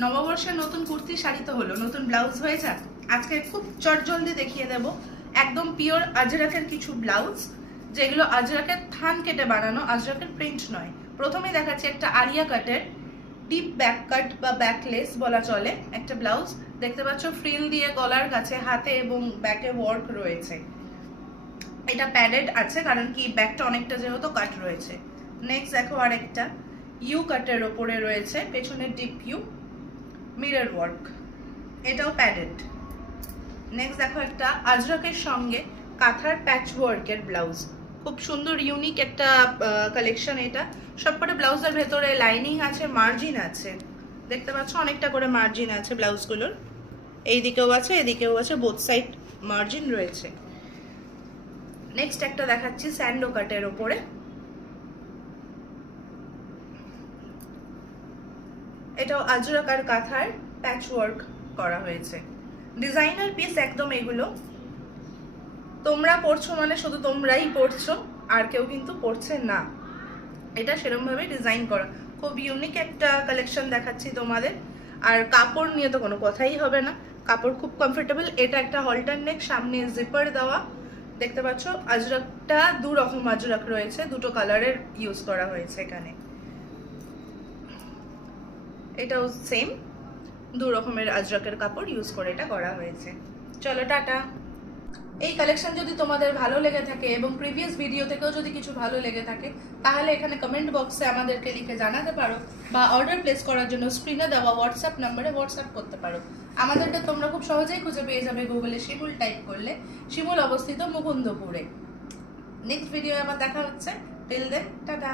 নববর্ষের নতুন কুর্তি শাড়ি তো হলো, নতুন ব্লাউজ হয়ে যাক। আজকে খুব চটজলদি দেখিয়ে দেব একদম পিওর আজরাকের কিছু ব্লাউজ, যেগুলো আজরাকের থান কেটে বানানো, আজরাকের প্রিন্ট নয়। প্রথমে দেখাচ্ছি একটা আরিয়া কাটের ডিপ ব্যাক কাট বা ব্যাকলেস বলা চলে একটা ব্লাউজ। দেখতে পাচ্ছ ফ্রিল দিয়ে গলার কাছে হাতে এবং ব্যাকে ওয়ার্ক রয়েছে। এটা প্যাডেড আছে কারণ কি ব্যাকটা অনেকটা যেহেতু কাট রয়েছে। নেক্সট দেখো আরেকটা ইউ কাটের ওপরে রয়েছে, পেছনে ডিপ ইউ, মিরর ওয়ার্ক, এটাও প্যাডেড। নেক্সট দেখো একটা আজরাকের সঙ্গে কাঁথার প্যাচ ওয়ার্কের ব্লাউজ, খুব সুন্দর ইউনিক একটা কালেকশন। এটা সবকটা ব্লাউজের ভেতরে লাইনিং আছে, মার্জিন আছে, দেখতে পাচ্ছ অনেকটা করে মার্জিন আছে ব্লাউজগুলোর, এই দিকেও আছে এদিকেও আছে, বোথ সাইড মার্জিন রয়েছে। নেক্সট একটা দেখাচ্ছি স্যান্ডো কাটের ওপরে, এটাও আজরাক আর কাঁথার প্যাচ ওয়ার্ক করা হয়েছে। ডিজাইনার পিস একদম এগুলো। তোমরা পড়ছো মানে শুধু তোমরাই পড়ছো, আর কেউ কিন্তু পড়ছে না। এটা সেরকম ভাবে ডিজাইন করা, খুব ইউনিক একটা কালেকশন দেখাচ্ছি তোমাদের। আর কাপড় নিয়ে তো কোনো কথাই হবে না, কাপড় খুব কমফোর্টেবল। এটা একটা হলটার নেক, সামনে জিপার দেওয়া, দেখতে পাচ্ছ আজরাকটা দু রকম আজরাক রয়েছে, দুটো কালারের ইউজ করা হয়েছে এখানে। এটাও সেম, দু রকমের আজরাকের কাপড় ইউজ করে এটা করা হয়েছে। চলো টাটা। এই কালেকশন যদি তোমাদের ভালো লেগে থাকে এবং প্রিভিয়াস ভিডিও থেকেও যদি কিছু ভালো লেগে থাকে, তাহলে এখানে কমেন্ট বক্সে আমাদেরকে লিখে জানাতে পারো, বা অর্ডার প্লেস করার জন্য স্ক্রিনে দেওয়া হোয়াটসঅ্যাপ নাম্বারে হোয়াটসঅ্যাপ করতে পারো। আমাদেরকে তোমরা খুব সহজেই খুঁজে পেয়ে যাবে গুগলে শিমুল টাইপ করলে। শিমুল অবস্থিত মুকুন্দপুরে। নেক্সট ভিডিও আবার দেখা হচ্ছে, টিল দেন টাটা।